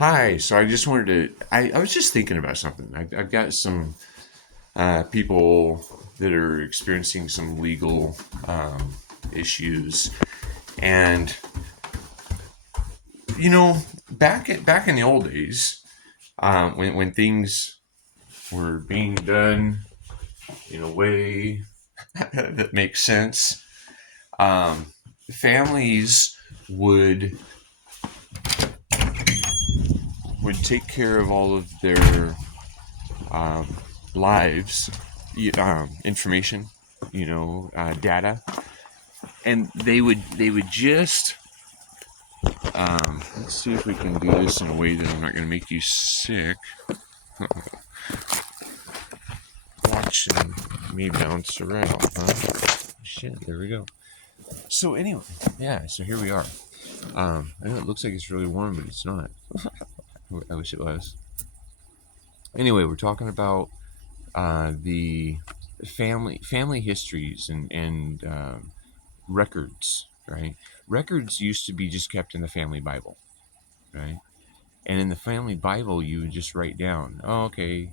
Hi. So I just wanted to. I was just thinking about something. I've got some people that are experiencing some legal issues, and you know, back in the old days, when things were being done in a way that makes sense, um, families would take care of all of their um, lives, information, data, and they would just let's see if we can do this in a way that I'm not going to make you sick. Watching me bounce around, huh? Shit, there we go. So anyway, yeah. So here we are. I know it looks like it's really warm, but it's not. I wish it was. Anyway, we're talking about the family histories and records, right? Records used to be just kept in the family Bible, right? And in the family Bible, you would just write down, oh, okay,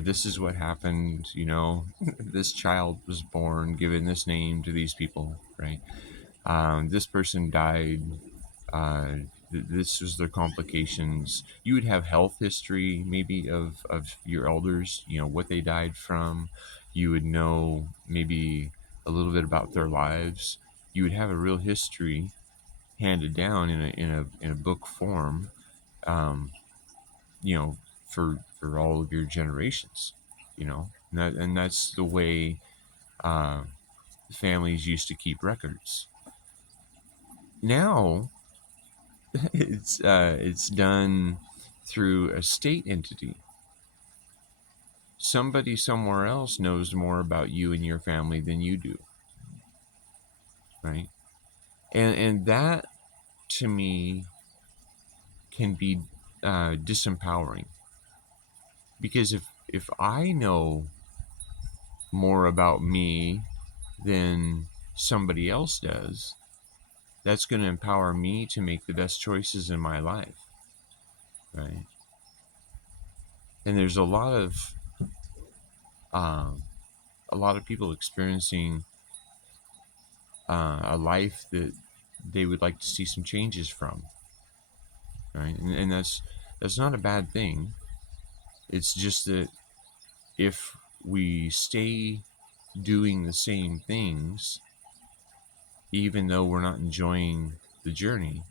this is what happened. This child was born, given this name to these people, right? This person died. Uh, this was their complications. You would have health history, maybe of your elders. What they died from. You would know maybe a little bit about their lives. You would have a real history handed down in a book form. Um, you know, for all of your generations. And that's the way uh, families used to keep records. Now it's done through a state entity. Somebody somewhere else knows more about you and your family than you do, right? And that to me can be disempowering, because if I know more about me than somebody else does, that's going to empower me to make the best choices in my life, right? And there's um, a lot of people experiencing a life that they would like to see some changes from, right? And that's not a bad thing. It's just that if we stay doing the same things, even though we're not enjoying the journey,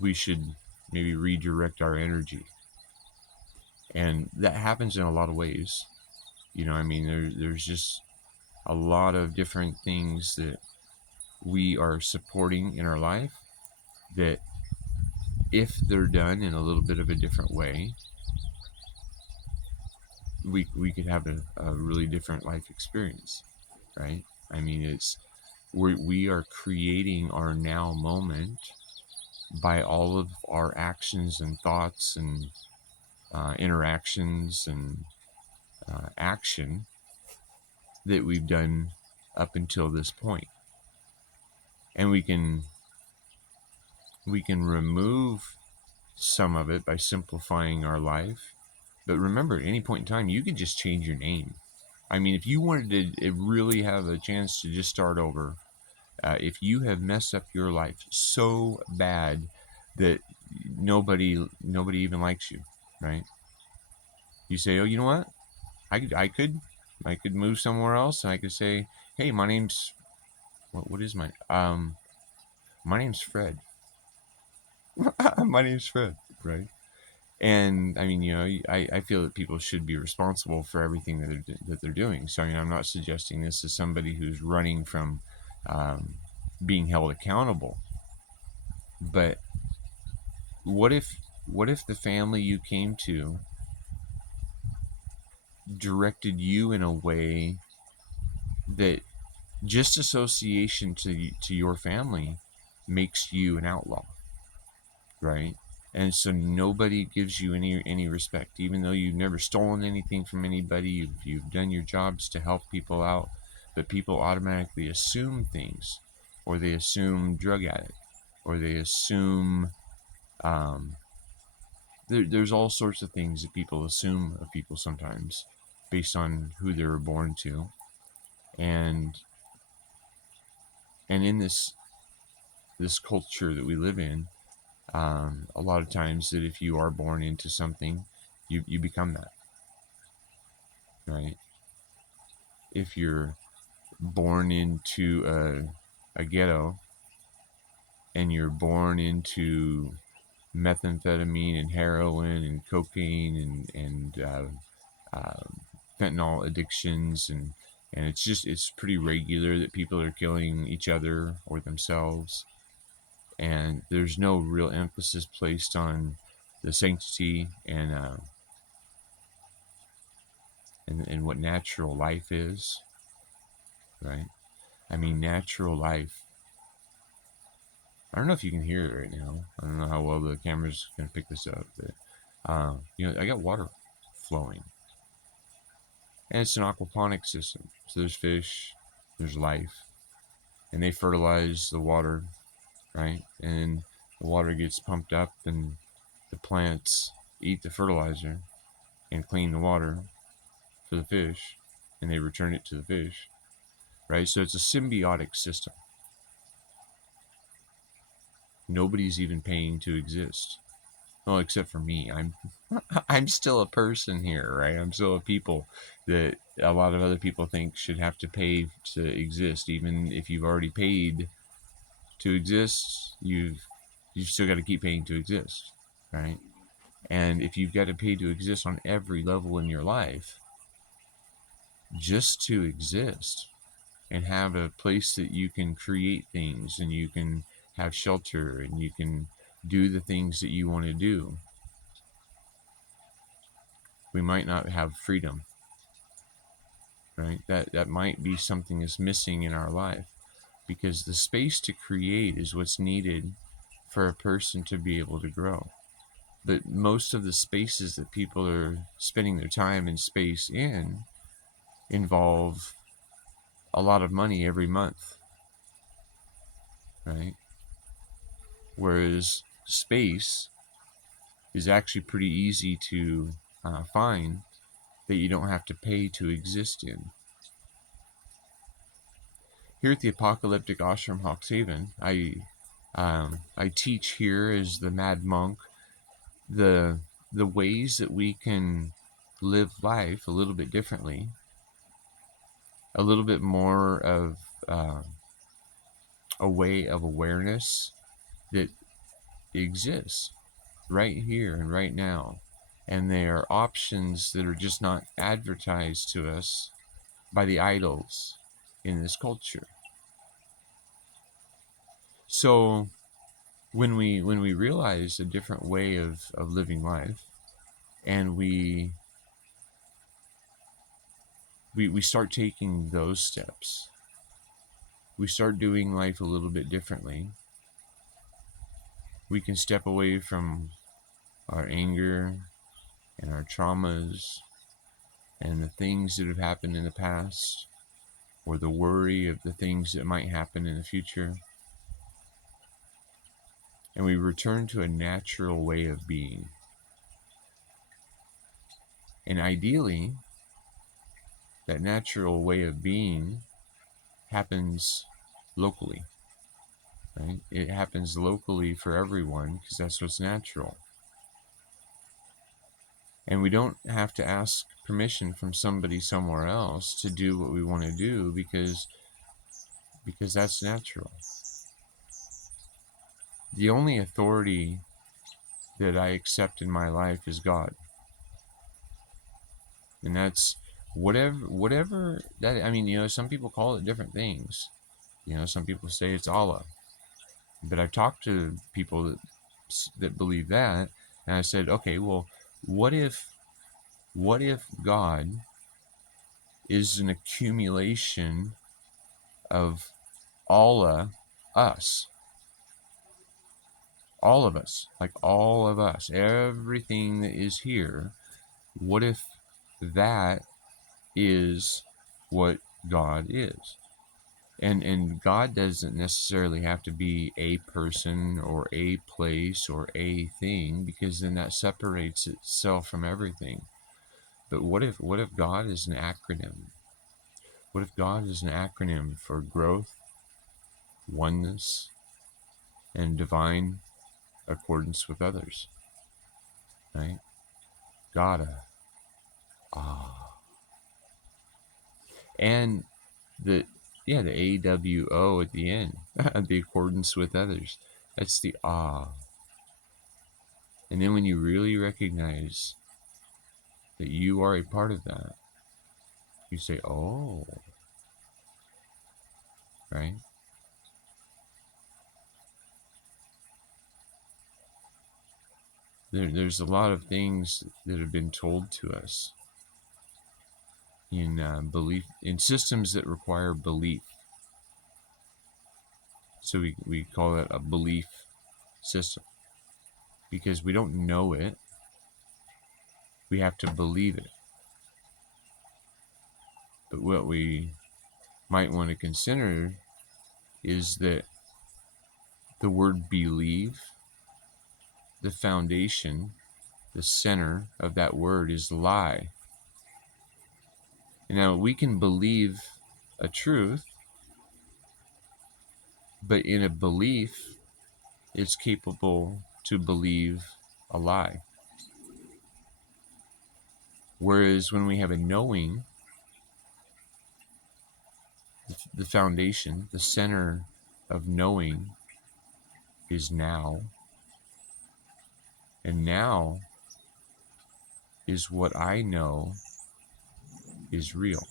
we should maybe redirect our energy. And that happens in a lot of ways. I mean, there's just a lot of different things that we are supporting in our life that, if they're done in a little bit of a different way, we could have a really different life experience, right? I mean, we are creating our now moment by all of our actions and thoughts and interactions and action that we've done up until this point. And we can remove some of it by simplifying our life. But remember, at any point in time, you could just change your name. I mean, if you wanted to really have a chance to just start over, if you have messed up your life so bad that nobody even likes you, right? You say, oh, you know what? I could move somewhere else, and I could say, hey, my name's what is my name's Fred. My name's Fred, right? And I mean, I feel that people should be responsible for everything that they're doing. So I mean, I'm not suggesting this as somebody who's running from um, being held accountable. But what if the family you came to directed you in a way that just association to your family makes you an outlaw, right? And so nobody gives you any respect, even though you've never stolen anything from anybody. You've done your jobs to help people out, but people automatically assume things, or they assume drug addict, or they assume Um, there's all sorts of things that people assume of people sometimes based on who they were born to. And in this culture that we live in, a lot of times that if you are born into something, you become that, right? If you're born into a ghetto and you're born into methamphetamine and heroin and cocaine uh, fentanyl addictions, and it's pretty regular that people are killing each other or themselves, and there's no real emphasis placed on the sanctity and what natural life is, right? I mean, natural life. I don't know if you can hear it right now. I don't know how well the camera's gonna pick this up, but I got water flowing, and it's an aquaponic system. So there's fish, there's life, and they fertilize the water, right? And the water gets pumped up, and the plants eat the fertilizer and clean the water for the fish, and they return it to the fish, right? So it's a symbiotic system. Nobody's even paying to exist. Well, except for me. I'm still a person here, right? I'm still a people that a lot of other people think should have to pay to exist. Even if you've already paid to exist, you've still got to keep paying to exist, right? And if you've got to pay to exist on every level in your life, just to exist and have a place that you can create things and you can have shelter and you can do the things that you want to do, we might not have freedom, right? That might be something that's missing in our life, because the space to create is what's needed for a person to be able to grow. But most of the spaces that people are spending their time and space in involve a lot of money every month, right? Whereas space is actually pretty easy to find, that you don't have to pay to exist in. Here at the Apocalyptic Ashram Hawkshaven, I teach here as the Mad Monk the ways that we can live life a little bit differently, a little bit more of uh, a way of awareness that exists right here and right now. And there are options that are just not advertised to us by the idols in this culture. So when we realize a different way of living life, and we start taking those steps, we start doing life a little bit differently, we can step away from our anger and our traumas and the things that have happened in the past, or the worry of the things that might happen in the future, and we return to a natural way of being. And ideally, that natural way of being happens locally, right? It happens locally for everyone because that's what's natural. And we don't have to ask permission from somebody somewhere else to do what we want to do, because that's natural. The only authority that I accept in my life is God. And that's whatever that, I mean, some people call it different things. Some people say it's Allah. But I've talked to people that believe that, and I said, okay, well, what if God is an accumulation of Allah, us, all of us, like all of us, everything that is here? What if that is what God is? And God doesn't necessarily have to be a person or a place or a thing, because then that separates itself from everything. But what if God is an acronym? What if God is an acronym for growth, oneness, and divine accordance with others? Right? Gotta. Ah. And the the AWO at the end, the accordance with others. That's the ah. And then when you really recognize that you are a part of that, you say, oh, right? There's a lot of things that have been told to us in belief, in systems that require belief. So we call it a belief system, because we don't know it. We have to believe it. But what we might want to consider is that the word believe, the foundation, the center of that word is lie. And now we can believe a truth, but in a belief, it's capable to believe a lie. Whereas when we have a knowing, the foundation, the center of knowing is now. And now is what I know is real.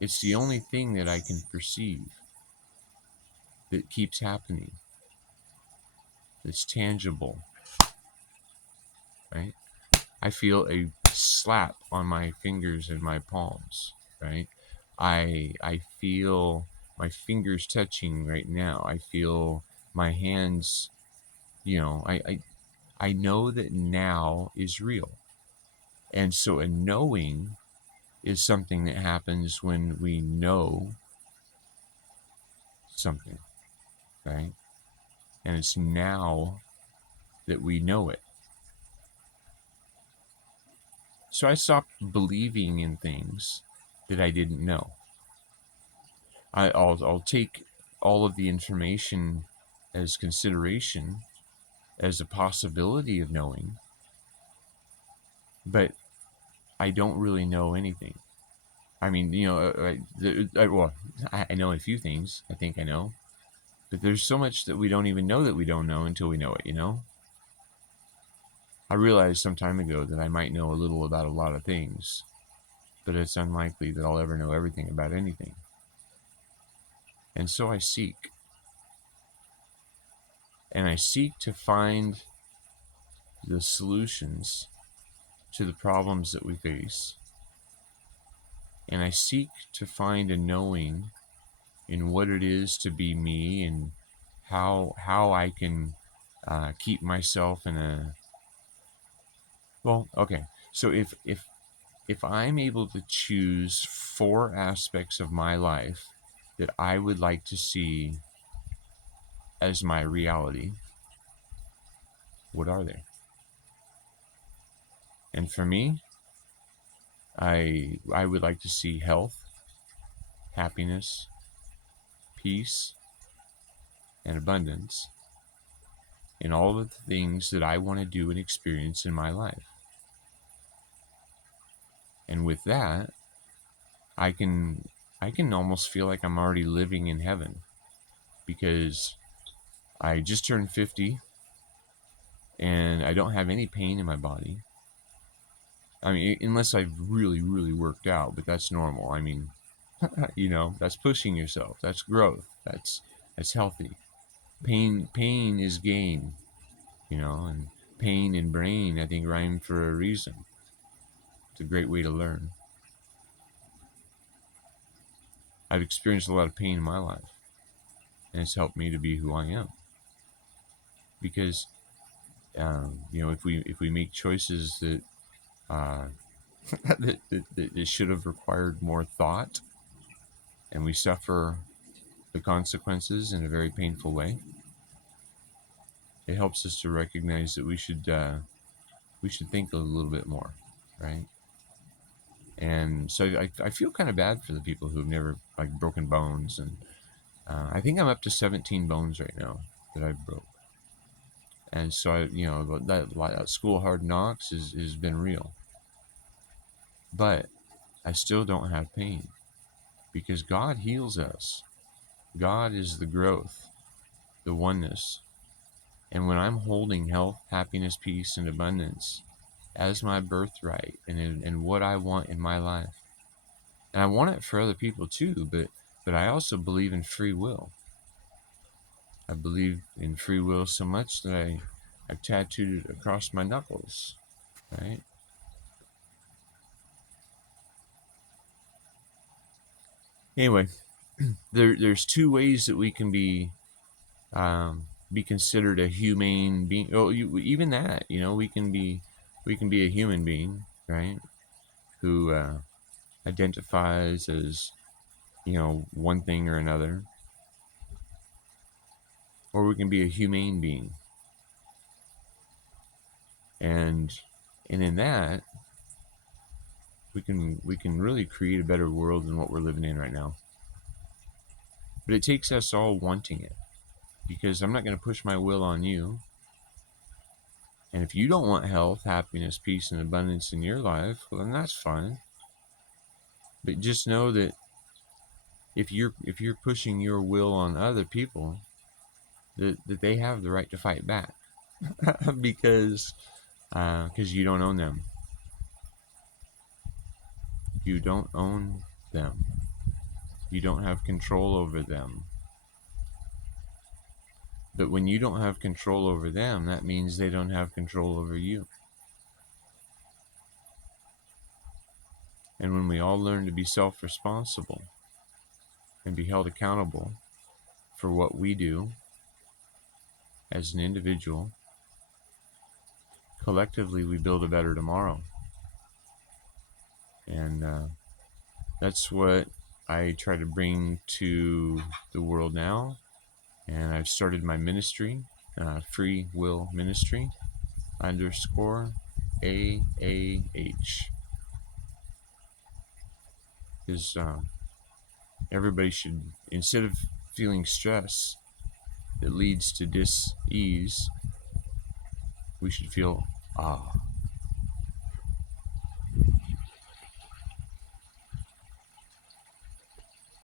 It's the only thing that I can perceive that keeps happening, that's tangible, right? I feel a slap on my fingers and my palms, right? I feel my fingers touching right now. I feel my hands, I know that now is real. And so a knowing is something that happens when we know something, right? And it's now that we know it. So I stopped believing in things that I didn't know. I'll take all of the information as consideration, as a possibility of knowing, but I don't really know anything. I mean, I know a few things. I think I know, but there's so much that we don't even know that we don't know until we know it. I realized some time ago that I might know a little about a lot of things, but it's unlikely that I'll ever know everything about anything. And so I seek. And I seek to find the solutions to the problems that we face. And I seek to find a knowing in what it is to be me, and how I can keep myself in a okay. So if I'm able to choose 4 aspects of my life that I would like to see as my reality, what are they? And for me, I would like to see health, happiness, peace, and abundance in all of the things that I want to do and experience in my life. And with that, I can almost feel like I'm already living in heaven, because I just turned 50 and I don't have any pain in my body. I mean, unless I've really, really worked out, but that's normal. I mean, that's pushing yourself. That's growth. That's healthy. Pain is gain, and pain and brain, I think, rhyme for a reason. It's a great way to learn. I've experienced a lot of pain in my life, and it's helped me to be who I am. Because if we make choices that that should have required more thought, and we suffer the consequences in a very painful way, it helps us to recognize that we should think a little bit more, right? And so I feel kind of bad for the people who've never like broken bones, and I think I'm up to 17 bones right now that I've broke. And so that school hard knocks has been real, but I still don't have pain because God heals us. God is the growth, the oneness. And when I'm holding health, happiness, peace, and abundance as my birthright and what I want in my life, and I want it for other people too, but I also believe in free will. I believe in free will so much that I've tattooed it across my knuckles, right? Anyway, there's two ways that we can be considered a humane being. Oh, even that, we can be a human being, right? Who identifies as one thing or another, or we can be a humane being, and in that we can really create a better world than what we're living in right now. But it takes us all wanting it, because I'm not going to push my will on you. And if you don't want health, happiness, peace, and abundance in your life, well, then that's fine. But just know that if you're pushing your will on other people, that they have the right to fight back, because you don't own them. You don't own them. You don't have control over them. But when you don't have control over them, that means they don't have control over you. And when we all learn to be self-responsible and be held accountable for what we do as an individual, collectively we build a better tomorrow. And that's what I try to bring to the world now. And I've started my ministry, Free Will Ministry _ AAH. Because everybody should, instead of feeling stress that leads to dis-ease, we should feel